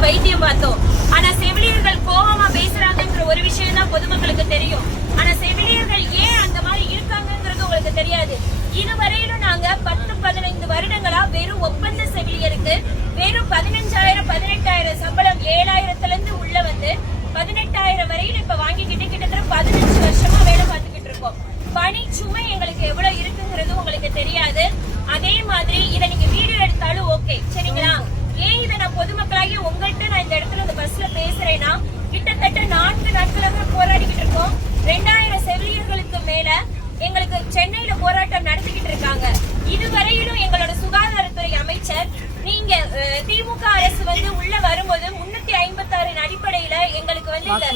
வைத்தியம் பார்த்தோம். ஆனா செவிலியர்கள் கோபமா பேசுறாங்கன்ற ஒரு விஷயம் தான் பொதுமக்களுக்கு தெரியும். ஆனா செவிலியர்கள் ஏன் அந்த மாதிரி இருக்காங்கங்கிறது உங்களுக்கு தெரியாது. இதுவரையிலும் நாங்க பத்து பதினைந்து வருடங்களா வெறும் ஒப்பந்த செவிலியருக்கு வெறும் பதினஞ்சாயிரம் பதினெட்டாயிரம் சம்பளம் ஏழாயிரத்துல இருந்து உள்ள வந்து பதினெட்டாயிரம் வரையில இப்ப வாங்கிக்கிட்டு கிட்டத்தட்ட பதினஞ்சு வருஷமா வேலை பார்த்துக்கிட்டு இருக்கோம். பணி சுமை எங்களுக்கு எவ்வளவு இருக்குங்கிறது உங்களுக்கு தெரியாது. அதே மாதிரி இதை நீங்க வீடியோ எடுத்தாலும் ஓகே சரிங்களா ஏன் இதை நான் பொதுமக்களாகி உங்கள்கிட்ட நான் இந்த இடத்துல இந்த பஸ்ல பேசுறேன்னா கிட்டத்தட்ட நான்கு நாட்களாக போராடிக்கிட்டு இருக்கோம் ரெண்டாயிரம் செவிலியர்களுக்கு மேல எங்களுக்கு சென்னையில போராட்டம் நடத்திக்கிட்டு இருக்காங்க இதுவரையிலும் எங்களோட சுகாதாரத்துறை அமைச்சர் நீங்க அஹ், திமுக அரசு வந்து உள்ள வரும்போது முன்னூத்தி ஐம்பத்தி ஆறின் அடிப்படையில எங்களுக்கு வந்து இந்த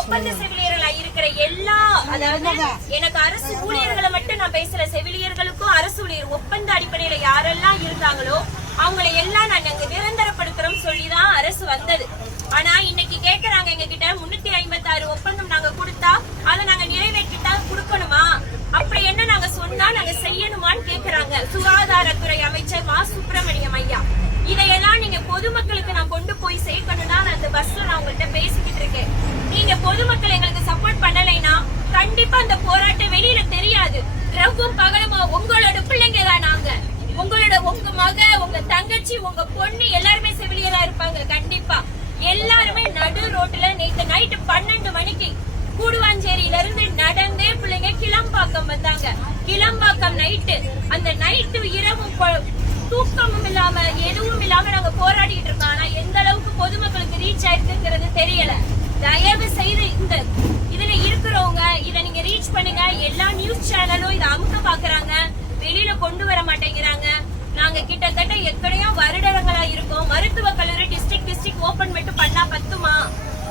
ஒப்பந்த செவிலியர்களா இருக்கிற எல்லா அதாவது எனக்கு அரசு ஊழியர்களை மட்டும் நான் பேசுற செவிலியர்களுக்கும் அரசு ஊழியர் ஒப்பந்த அடிப்படையில யாரெல்லாம் இருந்தாங்களோ அவங்களை எல்லாம் நாங்க அங்க நிரந்தரப்படுத்துறோம் சொல்லிதான் அரசு வந்தது. ஆனா இன்னைக்கு கேக்குறாங்க எங்க கிட்ட முன்னூத்தி ஐம்பத்தி ஆறு ஒப்பந்தம் நாங்க கொடுத்தா அதை நாங்க நிறைவேற்றிட்டா கொடுக்கணுமா அப்படி என்ன நாங்க சொன்னா நாங்க செய்யணுமான்னு கேக்குறாங்க சுகாதாரத்துறை அமைச்சர் மா சுப்பிரமணியம் ஐயா இதையெல்லாம் நீங்க பொதுமக்களுக்கு நான் கொண்டு போய் சேர்க்கணும்னா நான் அந்த பஸ்ல நான் உங்கள்கிட்ட பேசிக்கிட்டு இருக்கேன். நீங்க பொதுமக்கள் எங்களுக்கு சப்போர்ட் பண்ணலைன்னா கண்டிப்பா அந்த போராட்டம் வெளியில தெரியாது. ரவும் பகலமா உங்களோட பிள்ளைங்க தான் நாங்க. உங்களோட உங்க மக உங்க தங்கச்சி உங்க பொண்ணு எல்லாருமே செவிலியரா இருப்பாங்க கண்டிப்பா. எல்லாருமே நடு ரோட்ல நேத்து நைட்டு பன்னெண்டு மணிக்கு கூடுவாஞ்சேரியில இருந்து நடந்தே பிள்ளைங்க கிளம்பாக்கம் வந்தாங்க. கிளம்பாக்கம் நைட்டு அந்த நைட்டு இரவும் தூக்கமும் இல்லாம எதுவும் இல்லாம நாங்க போராடிட்டு இருக்கோம். ஆனா எந்த அளவுக்கு பொதுமக்களுக்கு ரீச் ஆயிருக்குங்கிறது தெரியல. தயவு செய்து இந்த இதுல இருக்கிறவங்க இத நீங்க ரீச் பண்ணுங்க. எல்லா நியூஸ் சேனலும் இதை அமுக்க பாக்குறாங்க. வெளியில கொண்டு வர மாட்டேங்கிறாங்க. நாங்க கிட்டத்தட்ட எத்தனையோ வருடங்களா இருக்கோம். மருத்துவ கல்லூரி டிஸ்ட்ரிக்ட் டிஸ்ட்ரிக்ட் ஓபன் மட்டும் பண்ணா பத்துமா?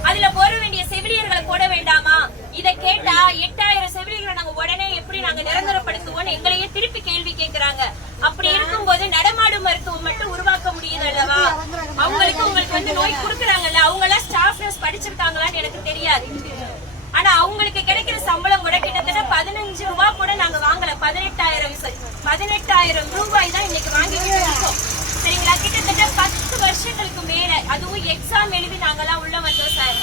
அதுல போட வேண்டிய செவிலியர்களை போட வேண்டாமா? இத கேட்டா எட்டாயிரம் செவிலியர்களை நாங்க உடனே எப்படி நாங்க நிரந்தரப்படுத்துவோம் எங்களையே திருப்பி கேள்வி கேட்கிறாங்க அப்படி இருக்கும்போது நடமாடும் மருத்துவம் மட்டும் உருவாக்க முடியுது அல்லவா? அவங்களுக்கு உங்களுக்கு வந்து நோய் கொடுக்குறாங்கல்ல அவங்க எல்லாம் ஸ்டாஃப் நர்ஸ் படிச்சிருக்காங்களான்னு எனக்கு தெரியாது. ஆனா அவங்களுக்கு கிடைக்கிற சம்பளம் கூட கிட்டத்தட்ட பதினஞ்சு ரூபா கூட நாங்க வாங்கல. பதினெட்டாயிரம் பதினெட்டாயிரம் ரூபாய் தான் இன்னைக்கு வாங்கிட்டு இருக்கோம். சரிங்களா? கிட்டத்தட்ட பத்து வருஷங்களுக்கு மேல அதுவும் எக்ஸாம் எழுதி நாங்கெல்லாம் உள்ள வந்தோம் சார்.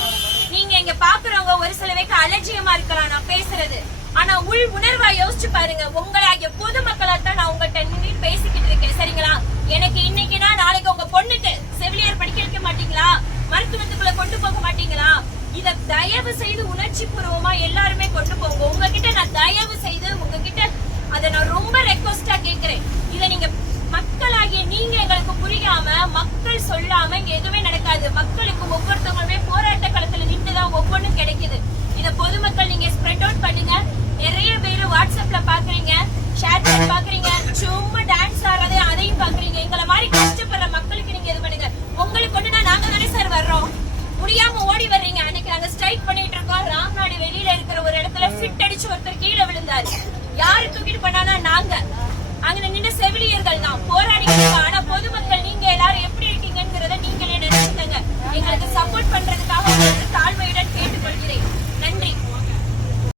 இங்க பாக்குறவங்க ஒரு சில பேருக்கு அலட்சியமா இருக்கலாம் நான் பேசுறது. ஆனா உள் உணர்வா யோசிச்சு பாருங்க. உங்களாகிய பொதுமக்களா தான் நான் உங்கள்கிட்ட நின்று பேசிக்கிட்டு இருக்கேன். சரிங்களா? எனக்கு இன்னைக்குனா நாளைக்கு உங்க பொண்ணுக்கு செவிலியர் படிக்க வைக்க மாட்டீங்களா? மருத்துவத்துக்குள்ள கொண்டு போக மாட்டீங்களா? இத தயவு செய்து உணர்ச்சி பூர்வமா எல்லாருமே கொண்டு போங்க. உங்ககிட்ட நான் தயவு செய்து உங்ககிட்ட அதை நான் ரொம்ப ரெக்வஸ்டா கேக்குறேன் இத நீங்க மக்களாகிய நீங்க எங்களுக்கு புரியாம மக்கள் சொல்லாம இங்க எதுவுமே நடக்காது. மக்களுக்கு ஒவ்வொருத்தவங்களுமே போற யாரு தூக்கிட்டு பண்ணானா நாங்க? அங்க நின்று செவிலியர்கள் தான். போராடி ஆனா பொதுமக்கள் நீங்க எல்லாரும்